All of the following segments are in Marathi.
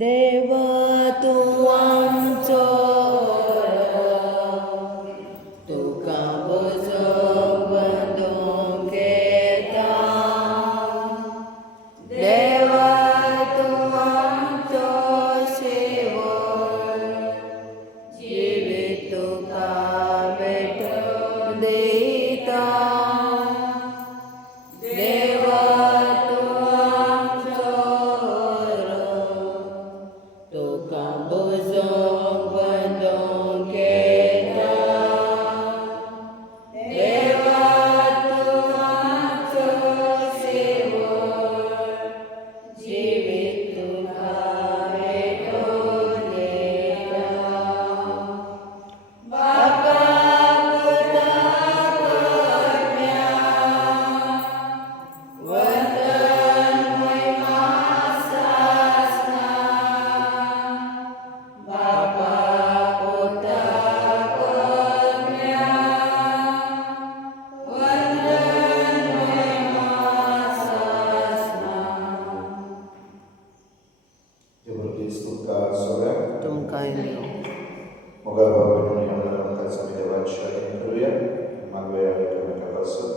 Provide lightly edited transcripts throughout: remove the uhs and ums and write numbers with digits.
देव तूं आमचो तुका भजोंक बंदूक येता. देवा तूं आमचो शेवट जिवीत तुका भेटून दिता. देवा तूं आमचो तुका भजोंक बंदूक येता. देवा तूं आमचो शेवट जिवीत तुका भेटून दिता. बापा पुता कन्या वंदन महिमा सासना. बापा पुता कन्या वंदन महिमा सासना. Devotees तुमका सगळ्यांक तुमकां येवं. मोगाळ भावनेने आमच्या आमकां आमी देवाची आराधना करूया. मागूया एकामेकापासून.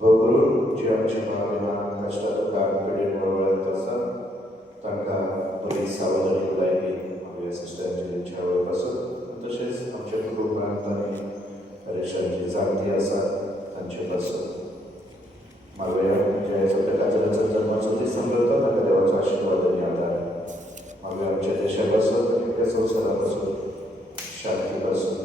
भोव करून जी आमची भावना कश्टांत काळ पिडेन वळवळत आसा तांकां बरी सावधानी लायली मागूया सिस्टरांची इच्छा पासून. तशेंच आमच्या कुटुंबांत आनी परेशांची जाणटी आसा तांचे पासून मागूया. जे सगळ्या जन्माचो दीस संबंधता ताका देवाचो आशिर्वाद आनी आदार मागूया. आमच्या देशा पासून आनी त्या संवसारा पासून शांती पासून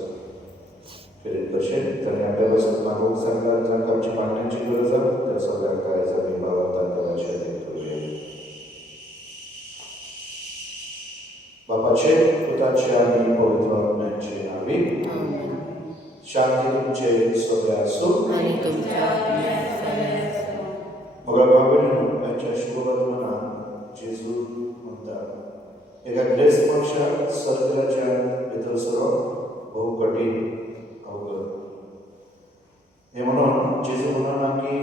फिरीत तशें ताणें आपल्या पासून मागूंक सांगला जांकां आमची मागण्यांची गरज आसा त्या सगळ्यांक आयज आमी भावांतान देवाची आराधना करूया. बापाचे पुताचे आनी पवित्र आत्म्याचे नांवी. आमेन. शांती तुमचे सगळे आसूं. आनी तुमच्या आत्म्याक मोगाळ भावनेन तांच्या शुभवर्तमानान जेजू म्हणटा एका ग्रेस्त मनशाक स्वर्ग राज्यांत भितर सरप भोव कठीण अवघड. हे म्हणून जेजू म्हणना की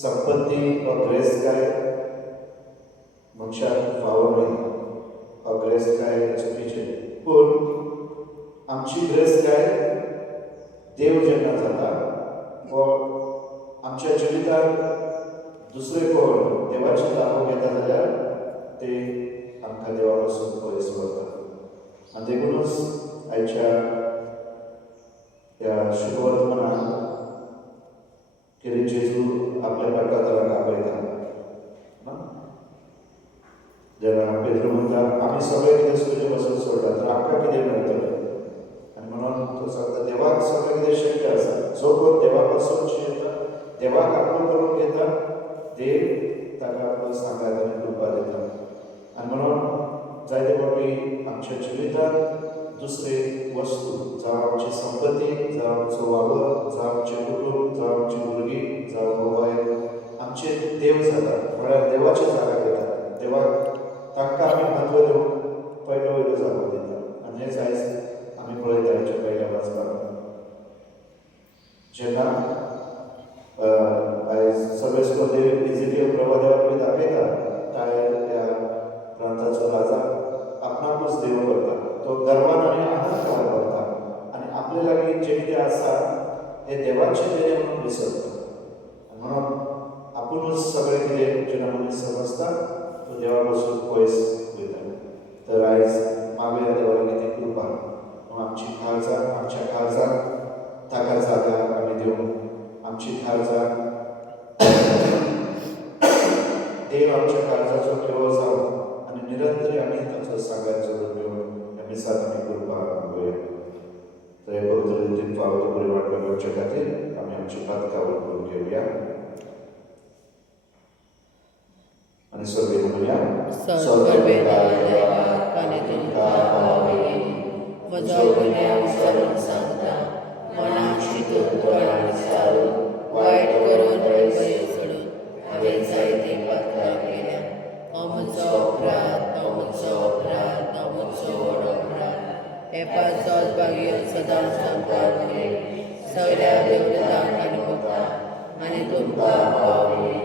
संपत्ती वा ग्रेस्त काय मनशाक फावो न्हय वा ग्रेस्त काय चुकीचें. पूण आमची ग्रेस्त काय देव जेन्ना जाता वा आमच्या जिवितांत दुसरे कोण देवाची दाखो घेता जाल्यार ते आमकां देवा पासून पयस व्हरता. आनी देखूनच आयच्या ह्या शुभवर्तमानान कितें जेजू आपल्या पाटकाराक आपयता जेन्ना पेद्रू म्हणटा आमी सगळे कितें तुजे पासून सोडटा तर आमकां कितें मेळटलें. आनी म्हणून तो सांगता देवाक सगळें कितें शक्य आसा. जो कोण देवा पासून शिरता देवाक आपलो करून घेता देव ताका आपलो सांगात आनी कृपा दिता. आनी म्हणून जायते फावटी आमच्या जिवितांत दुसरे वस्तू जावं आमची संपत्ती जावं आमचो वावर जावं आमचें कुटूंब जावं आमची भुरगीं जावं बायल आमचे देव जाता म्हळ्यार देवाची जागा घेता. देवाक तांकां आमी म्हत्व दिवंक पयलो वयलो जागो दिता. आनी हेंच आयज आमी पळयता हेच्या पयल्या वाचपाक जेन्ना आयज सगळे स्पर्धे इजिकेल प्रभा देवा कडेन दाखयता टायर ह्या प्रांताचो राजा आपणाकूच देव करता. तो गर्वान आनी अहंकार करता आनी आपले लागीं जें कितें आसा हें देवाचें देणे म्हणून विसरता. आनी म्हणून आपुणूच सगळें कितें जेन्ना मनीस समजता तो देवा पासून पयस वयता. तर आयज मागुया देवा लागीं ती कृपा आमची काळजां आमच्या काळजांक ताका जागा आमी दिवंक आमची काळजां देव आमच्या काळजाचो केवळ जावं आनी निरंतरी आमी ताचो सांगात जोडून घेवन ह्या मिसाक आमी कृपा मागुया. तर हे पवित्र रितीन पावती बरी वाटपाक करचे खातीर आमी आमची पातकां करून घेवया आनी सगळीं म्हणुया. म्हजो गुन्यांव विसरून सांगता मनाक चिंतून तोंडान विचारून वायट करून भंय सोडून हांवें जायती पातकां केल्या. हो म्हजो अपराध हो म्हजो अपराध हो म्हजो व्हड अपराध. हे पांच भागयो सदांच संपार सगळ्या देवतांक अनुभवता आनी तुमकां पावली.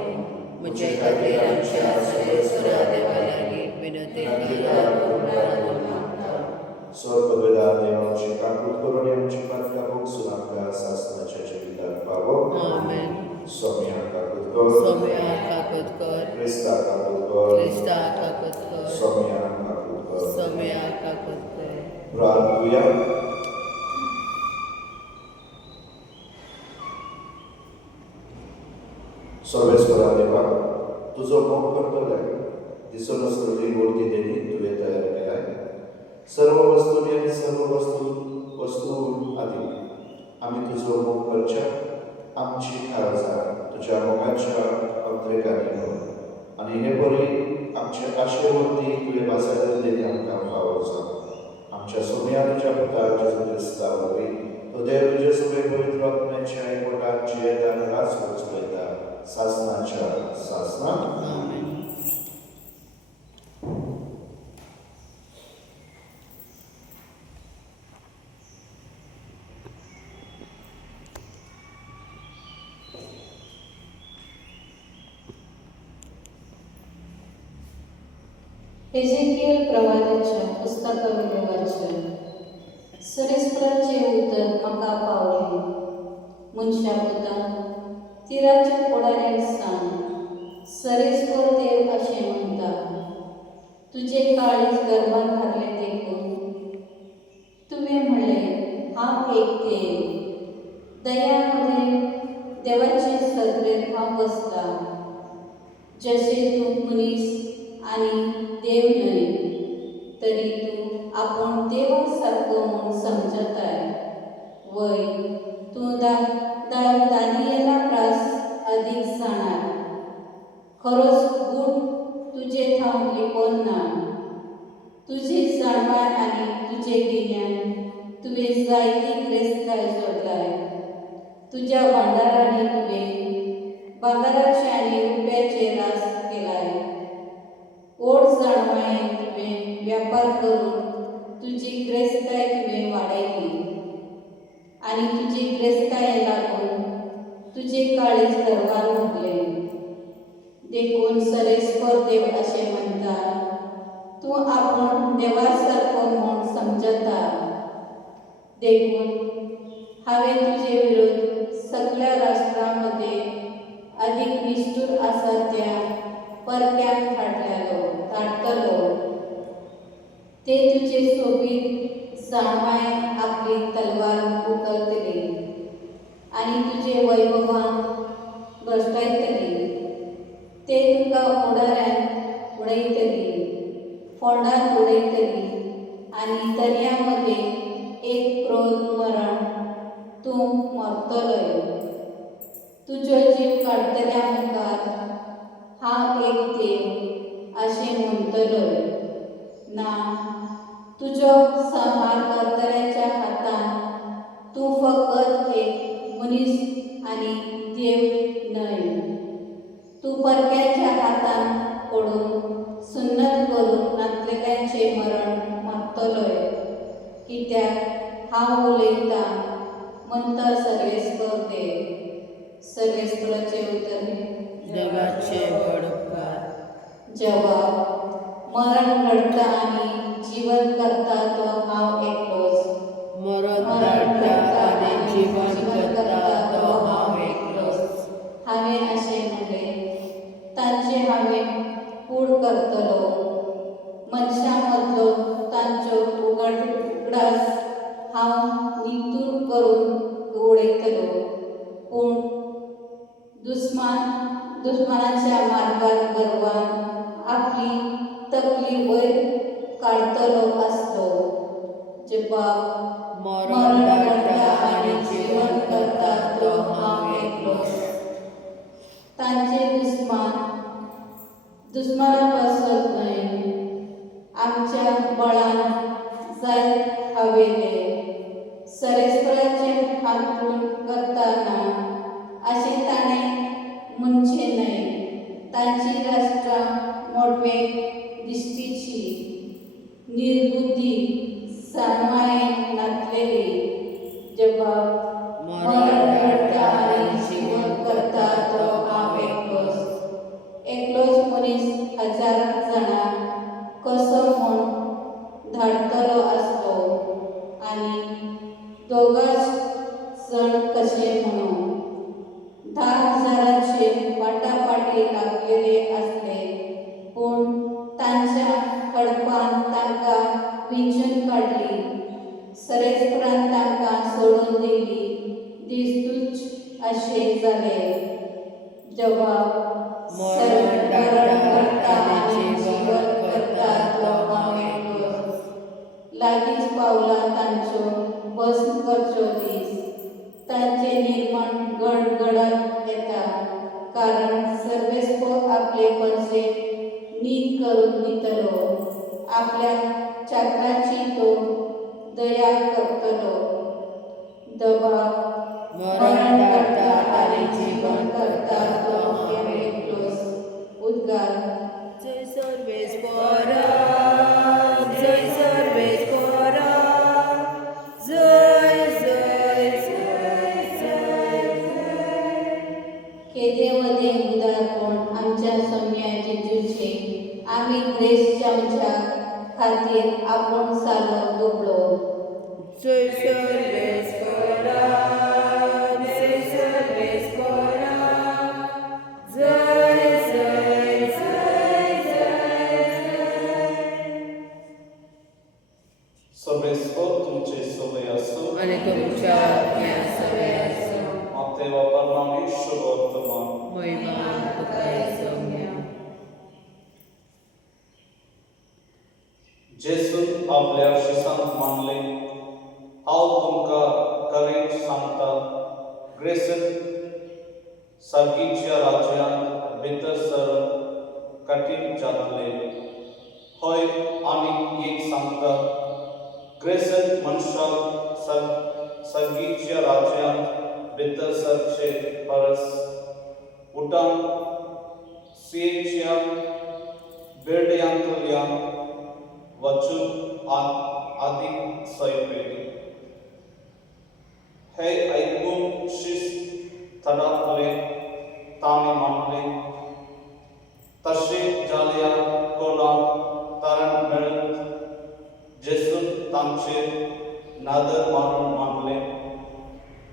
म्हजे खातीर आमच्या सर्वेश्वरा देवा लागीं विनंती मागूया. सर्वेश्वरा देवा, तुझो मोग करतोय दिसून असलेली मूर्ती देणी तुवे तयार केलाय. सर्व वस्तूंनी आणि सर्व वस्तू आधी आम्ही तुझो मोग करच्या आमची काळजा तुझ्या मोगाच्या अवरेकाने म्हणून आणि हे बरी आमच्या आशेवरती तुवे वासायला देणी आमकां फावोचा. आमच्या सोम्या तुझ्या पुता जेजू ख्रिस्तावरवी तो देव तुझे सगळे पवित्र आत्म्याच्या एकवटात जियेत आणि रास वचवयता सासनाच्या सासनात. आमेन. एजेकियल प्रवादाच्या पुस्तकावरील वाचन. सरीसपराचे उतर म्हाका पावले. मनशा पुता, तिराच्या फुडाऱ्यांक सांग, सरीसपर देव अशें म्हणटा, तुजे काळीज गर्भात घातले देखून तुवें म्हणलें हांव एक देव, दयामध्ये देवाचे सत्रेत हांव बसता. जशे तूं मनीस आनी देव न्हय, तरी तूं आपूण देवा सारको म्हूण समजताय. वय तूं दानियेला प्रास अदीक जाणार. खरोच गूढ तुजे थांव लिपोन ना. तुजी जाणवार आनी तुजे गिन्यान तुवें जायती क्रेस्ताय जोडलाय. तुज्या भांडारांनी तुवें भांगाराचे आनी रुप्याचे रास केलाय. ओड जाणवायेन तुवें व्यापार करून तुजी क्रेस्ताय तुवें वाडयली आनी तुजी क्रेस्ताये लागून तुजे काळीज गर्वार भोगले. देखून सरेस्पर देव अशें म्हणटा, तूं आपूण देवा सारको म्हूण समजता. देखून हांवें तुजे विरोध सगळ्या राष्ट्रांमध्ये अदीक निष्ठूर आसा त्या परक्यांक धाडटलो. ते तुजे सोबीत जाणवायेन आपली तलवार उखलतली आनी तुजे वैभवान भ्रश्टायतली. ते तुका ओडाऱ्यान उडयतली, फोंडात उडयतली आनी दर्यामध्ये एक क्रोध मरण तूं मरतलोय. तुजो जीव काडटल्या मुखार हांव एक देव अशें म्हणटलोय. ना, तुजो संहार करतल्याच्या हातान तूं फकत एक मनीस आनी देव न्हय. तूं परक्याच्या हातान पडून सुन्नत करून नातलेल्यांचे मरण मरतलोय. कित्याक हांव उलयतां म्हणटा सर्वेस्पर देव. सर्वेस्पराचे उतर देवाचे बडकार. जवाब. मरण घडता आनी जीवन करता तो हांव एकलोच. मरण धाडटा आनी जीवन करता तो हांव एकलोच. हांवें अशें म्हणलें, तांचे हांवें कूड करतलो. मनशां मदलो तांचो उगडास हांव नितूर करून उडयतलो. पूण दुस्मानाच्या मार्गार गर्वान आपली तकली वयर काडतलो आसलो. जबाब. मरण धाडटा आनी जीवन करता तो हांव एकलोच. तांचे दुस्माना पासत न्हय, आमच्या बळान जायत हावेले. सरेस्पराचे हातून करतना अशें ताणें म्हणचें न्हय. तांची राष्ट्रां मोडवेक दिश्टीची निर्बुद्धी जाणवायेन नातलेली. जबाब. मरण घडता आनी जीवन करता तो हांव एकलोच. एकलोच मनीस हजार जाणां कसो म्हूण धाडटलो आसलो आनी दोगाच जण कशे म्हणून. 10,000चे वाटापाटी लागलेले आसले, पूण तांच्या खडपान तांकां विंचून काडली. करून दितलो, आपल्या चाकराची तो दया करतलो. दबाव मरण करता आणि जीवन करता तो हांवें एकलोच. उद्गार जय सर्वेस्परा, जय सर्वेस्परा, जय जय जय जय जय. हे देवदे उदारपण आमच्या सौम्या जेजूचे आम्ही ग्रेसच्या आमच्या खातीर आपण सालो दुबलो. जय सर्वेस्परा, जय सर्वेस्परा, जय जय जय जय जय. Sobiesko तुमचे सवय असो आणि तुमच्या आज्ञा सवय असो. माते वापरणारे शुभ वर्तमान महिमा तुकाय सौम्या. जेसून आपल्या शिसांत मानले हांव तुमकां खरें सांगता ग्रेसन सर्गीच्या राज्यांत भितर सरून कठीण जातले. हय आनीक एक सांगता ग्रेसन मनशाक सर्गीच्या राज्यांत भितर सरचे परस उठान सियेच्या बेड्यांतल्यान वचून आदीक सैपेली. हे ऐकून शिस्त थडाकले ताणे मानले. तशे जाल्यार कोणाक तारण मेळत जेसून तांचेर नादर मारून मानले.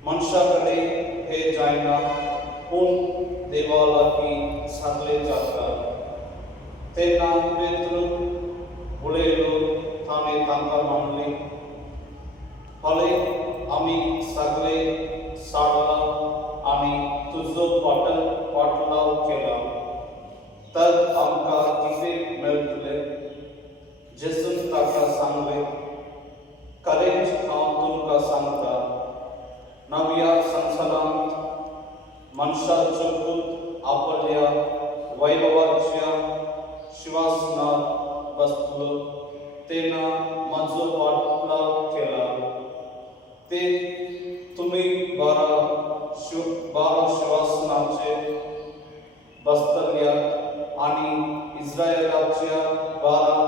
मनशा कडेन हे जायना पूण देवा लागीं सांगले जाता. तेन्ना पेद्रू उलयलो ताणें तांकां मानले, हले आमी सगळे साडला आनी तुजो पाटलाव केला, तर आमकां कितें मेळटले? जेसून ताका सांगले, खरेंच हांव तुमकां सांगता, नव्या संवसारांत मनशाचो पूत आपल्या वैभवाच्या शिंहासनार बसलो तेन्ना म्हजो पाटलाव केला. ते तुमी बारा शिंहासनाचेर बसतल्यात आनी इस्रायेलाच्या 12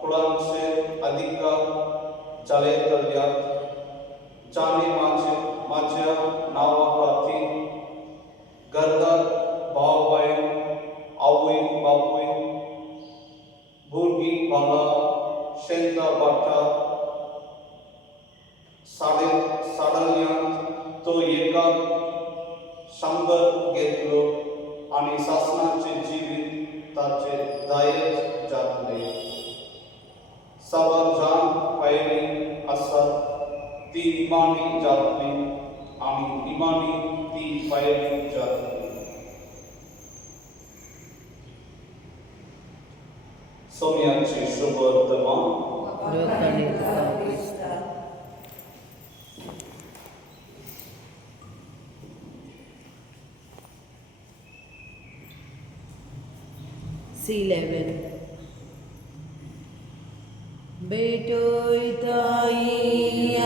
कुळांचेर अधिकार चालयतल्यात. जाणे म्हाज्या नांवा खातीर घरदार भाव भयण आवय बापूय भुरगीं बाला शेंता बाटा साडल्यांत तो एकाक 100 घेतलो आनी सासणाचे जिवीत ताचे दायज जातले. सवा जाण पायरी आसात ती इमानी जातली आनी इमानी ती पायरी जातली. सौम्याचे शुभ वर्तमान लोकांनी तुका क्रिस्ता. C11 भेटोयताई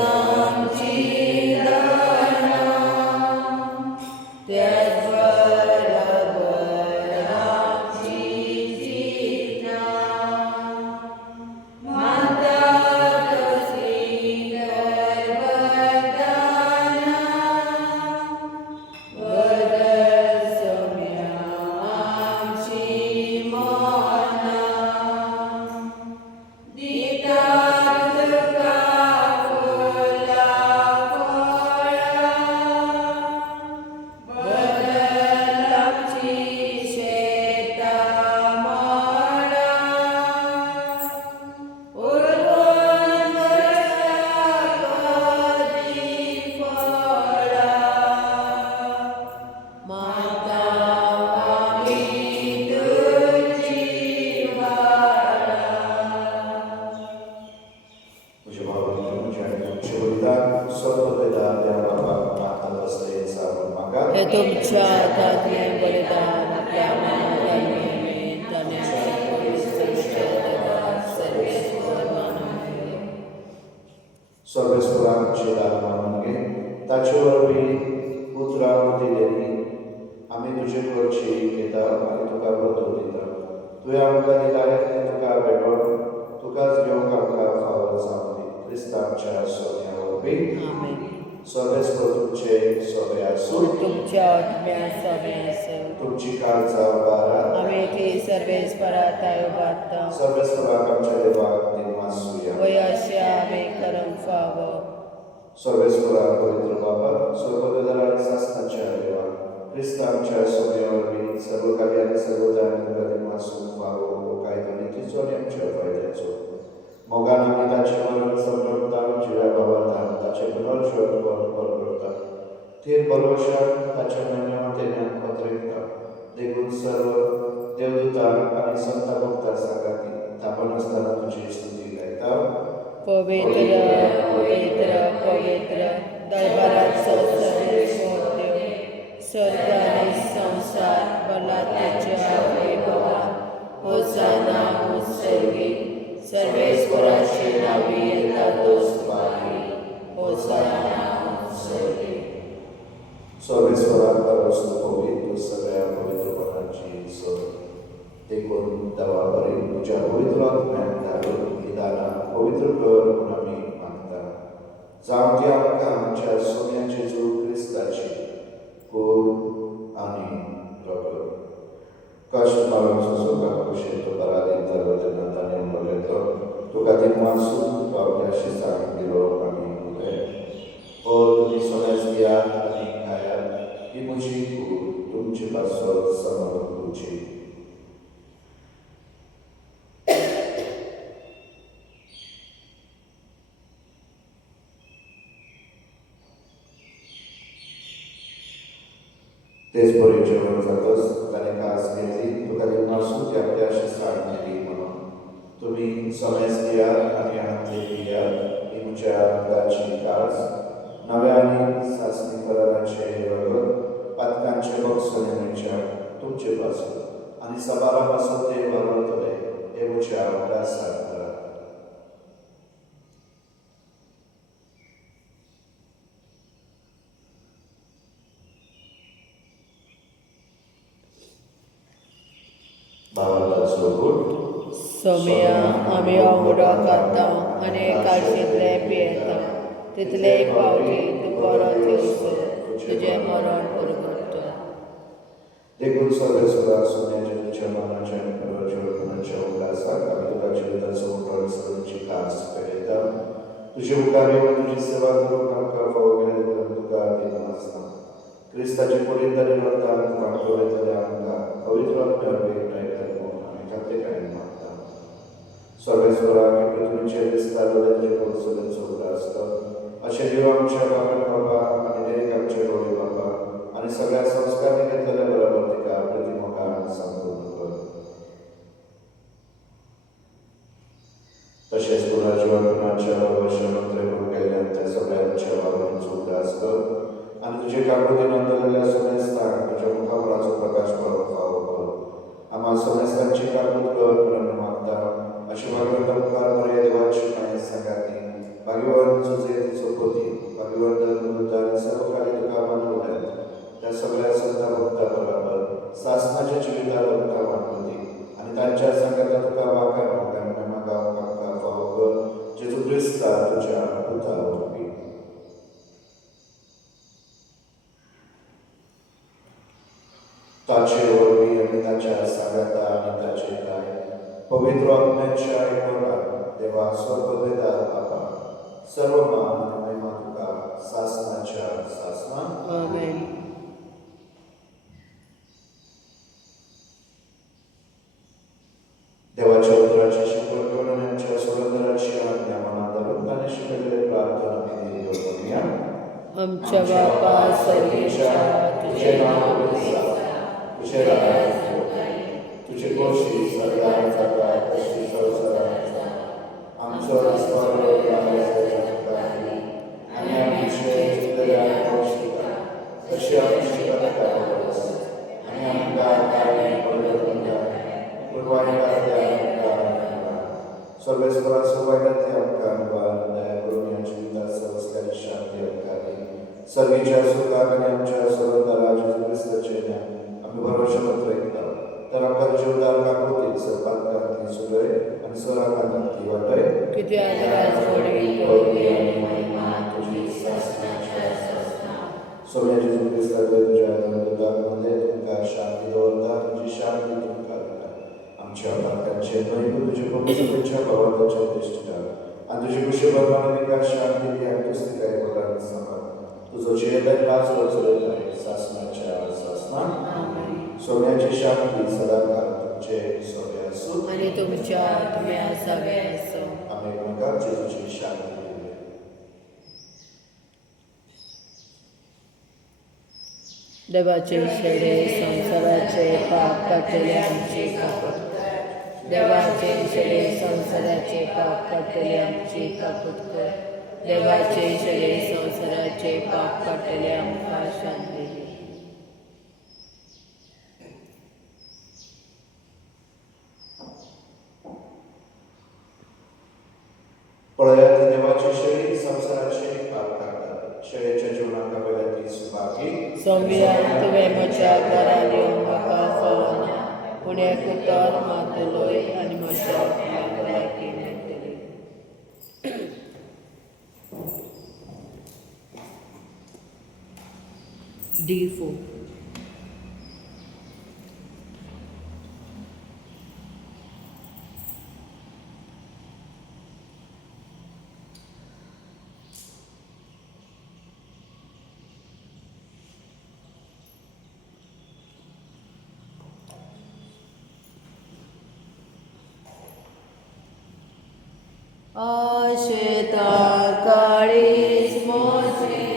आमची दाना त्याच बरोबर आमची जितना. माता कसली गर्भधाना बदल सौम्या आमची मना. दितात तुका फुला फळा बदल आमची शेतां मळा. उरवून वर्षा कधी फळा माता आमी तुजी वाळा. तुझे भावांनी तुमचे आणि तुमचे बलिदान सर्व पिता त्या बापाक नाताल असले सारून मागा. हे तुमच्या हातातले बलिदान आपल्या मनात आणि निमित्ताने पवित्र सर्वेश्वरांचे दान मानून घे. ताचे वरवीं पुत्राक दिलेली आमी तुजे कडची घेता आनी तुका बदल दिता. तुवें आमकां दिलाय तें तुका भेटोन तुकाच घेवंक आमकां फावो जावं दी. क्रिस्तांच्या सोन्या वरवीं आमेन. सर्वेस्वर तुमचे सोबे आसूं. तुमच्या आत्म्या सभे आसूं. तुमची काळजां बारात. आमी ती सर्वेस्परात आयोगात सर्वेस्वराक आमच्या देवाक दिनवासूया. वयाशी आमी करम फावो. सर्वेस्वराक पवित्र बाबा, स्वर्गदर आनी सासणाच्या देवा, क्रिस्तांच्या सोन्या वरवीं सर्व कार्य आनी सर्व दान तुका दिनवासूंक फावो हो कायदो नितीचो आनी आमच्या फायद्याचो. मोगान आमी ताचे मरण संभ्रमता जिव्या भावार्थान ताचे पुनर्जीवन करता. थीर भरवशान ताच्या मेन्यावतेन्यान पत्रिकता. देखून सर्व देवदूतां आनी संत भक्तां सांगाती तापण आसतना तुजी स्तुती गायता. पवित्र पवित्र पवित्र दरबाराचो सर्वेश्वर देव, स्वर्ग आनी संसार भला तुज्या वैभवान. होसाना उत्सर्गी सर्वेस्वराचे नावी येता तोच मारी. होसाना उत्सर्गी. सर्वेस्वराक परमस्तु पवित्र सगळ्या पवित्रपणाची सोय. देखून देवा बरी तुज्या पवित्र आत्म्यान धाडून ही दानां पवित्र कर म्हूण आमी मागता. जावं ती आमकां आमच्या सोन्याची जेजू क्रिस्ताची खूब आनी रगत कश्ट मारून सोंसोवपाक कुशीन तो बरा दिता तेन्ना ताणें म्हणलें तुका दिनवासून तुका आपल्या शिसाक दिलो आमी उलय. ओ तुमी सोन्यास घेयात आनी खायात. ही म्हजी कूड तुमचे पासत समर्पूची. तेच बरें जेवण जातच ताणें कास घेतली. तुका दिनवासून ती आपल्या शिसाक दिली म्हणून. तुमी सोन्यास घेयात आनी हातले घेयात. ही म्हज्या रगताची कास, नव्या आनी सासणी कराराचे रगत, पातकांचे बक्षणे मनशाक तुमचे पासून आनी सबारा पासून ते वावरतले हे म्हज्या अभ्यासाक करात. भावार्थाचो गूट. सोम्या आमी वांगडा खाता आनी काळशींतले पियेता. तितले एक फावटी तूं परत येवचो तुजें मरण परगट्टा. देखून सर्वेस्वरा सोन्याच्या तुज्या मनाच्या आनी जीवनाच्या उल्हासाक आमी तुका जिविताचो उठण सरूंची कास पेटयता. तुजे उपकार येवन तुजी सेवा करूंक आमकां फावो मेळ्ळे देखून तुका दिनवासना. क्रिस्ताची कुडींतली व्रतांत वांटो वयतले आमकां पवित्र आत्म्यार एकठांय कर म्हूण आमी खात्रीकायेन मागता. सर्वेस्वराक हे पृथ्वीचेर दिसता जाल्यार तुजे कौशल्याचो उल्हास कर. अशें जीव आमच्या बाबा आनी देवीक आमचे डोळे बाबा आनी सगळ्या संस्कारांनी घेतलेल्या बरोबर तिका प्रतिमोगान संपूर्ण कर. तशेंच पुनर्जीवनाच्या भविष्यमंत्री करून गेल्ल्यान त्या सगळ्यांच्या वावरणीचो उल्हास कर आनी तुजे काकुती नोंदलेल्या सोमेस्तांक तुज्या मुखामळाचो प्रकाश पळोवंक फावो कर. आम्हा सोमेस्तांची काकूत कर म्हूण आमी मागता. अशी वागणूक मुखार बरे देवाची माये सांगाती भाग्यवान सुजे तिचो पोती भाग्यवान धर्मदूतान सर्व काळी तुका मानवल्यात. त्या सगळ्या संत भक्ता बरोबर सासणाच्या जिविताक तुका मानवली आनी तांच्या संगाता तुका वाखाण मागावंक आमकां फावो कर. जेजू क्रिस्ता तुज्या पुता वरवीं. ताचे वरवीं आनी ताच्या सांगाता आनी ताचे दाय पवित्र आत्म्याच्या एकवटान देवा स्वर्गवेदार बाबा सर्व मान आनी महिमा तुका सासणाच्या सासणान. आमेन. देवाच्या उतराची शिकवण करून आमच्या सुरंदराची आज्ञा मनात धरून ताणें शिकयलेले प्रार्थना विधी म्हणुया. आमच्या बापा सर्वेच्या तुझे नाव तुझे राज्य तुझे कोशी सरदार जाता तशी संवसारांचा आमचो रस्तो आनी आमचे चिंतल्या पौश्टिका तशी आमची करता आनी आमकां काळजी पडत पूण वायटांतल्यान आमकां सर्वेस्पराचो वायटांतली आमकां दया करून ह्या जिविता शांती अपघाती सर्वीच्या सुखात आणि आमच्या सर्व राजा ख्रिस्ताचे आम्ही भरोशावर ऐकता तर आमच्या जीवदार काकोतील सर्वात क्रांती सुरय आणि सर्वांती वाटय किती आदरात पडे कौरवी आणि महिमा तुझी शासनाच्या शासना. सोन्याची ख्रिस्ताकडे तुझ्या आनंदामध्ये तुमका शांती दवरता तुझी शांती तुमका दिता आमच्या पालकांचे नैव तुझे पवित्रच्या भावाच्या दृष्टीला आणि तुझी कुशलपणाने विकास शांती दी आणि पुस्तिकाय बोलांनी सांभाळ तुझं चेहरा लाच वचलेला आहे शासनाच्या शासना. सोन्याची शांती सदाकाळ तुमचे सोने असो आणि तुमच्या आत्मे असावे असो. आम्ही एकमेकांची तुझी शांती देऊया. देवाचे शेडे संसाराचे पाप काटले आमचे कापत कर. देवाचे शेडे संसाराचे पाप काटले आमचे कापत कर. देवाचे शेडे संसाराचे पाप काटले आमका शांती दे. पळयात देवाची शेळी संसाराचे पाप काढतात शेळीच्या जीवनाका वेळाती सुखाकी संविधान तुवे म्हज्या घरांनी म्हाका फळना पुण्याक उतर मातलोय आणि म्हज्या भलायकी मेळटली. D4. अशेता काळीस मोजे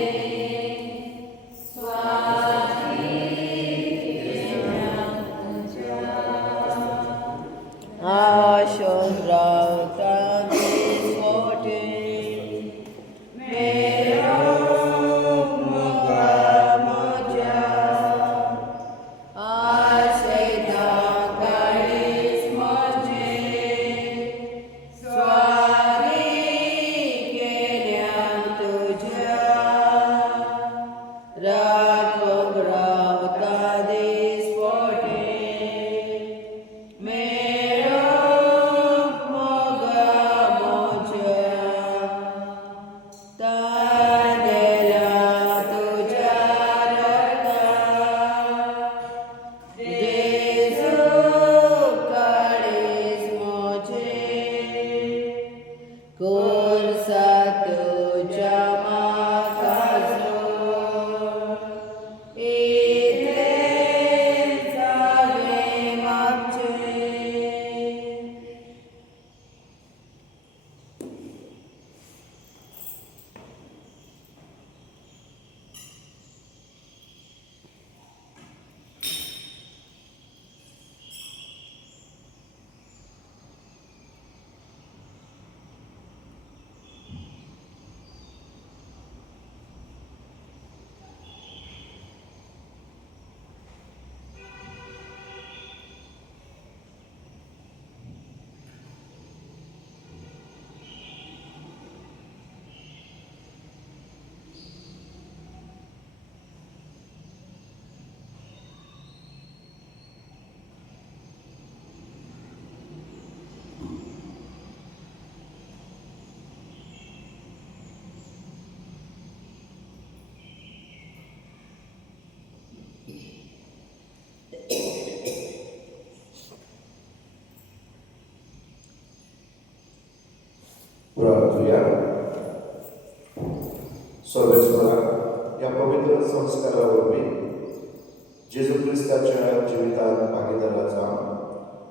आशोरावता मोठे मेरो मुगा मोजा आशेता काळीस मोजे प्रार्थूया. सर्वेश्वरा, या पवित्र संस्कारावरवी जेजू ख्रिस्ताच्या जीवितात भागीदार जाऊन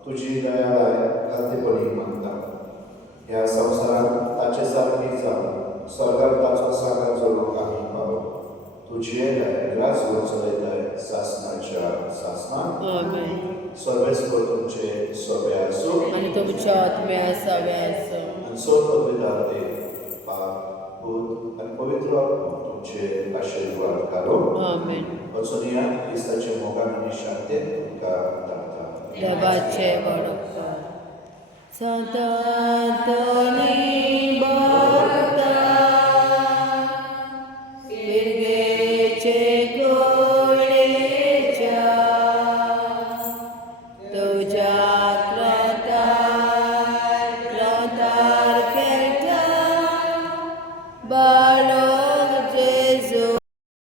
तुझी दयाळाय खातेपणी मागता. ह्या संसारात ताचे सारखी जाऊन स्वर्गात ताचो सागर जोडून आम्ही पावो. तुझी ग्रास वचलयताय शासनाच्या शासनात सर्वेश्वर तुमचे सोबे असो आणि तुमच्या आत्मे असावे असो. सोपविदाते पाप भूत आणि पवित्र तुमचे आशीर्वाद काढो. आमेन. वचनिया ख्रिस्ताचे मोगाने शांती तुमका दाता. देवाचे बडोपकार सतत निभवता बाळ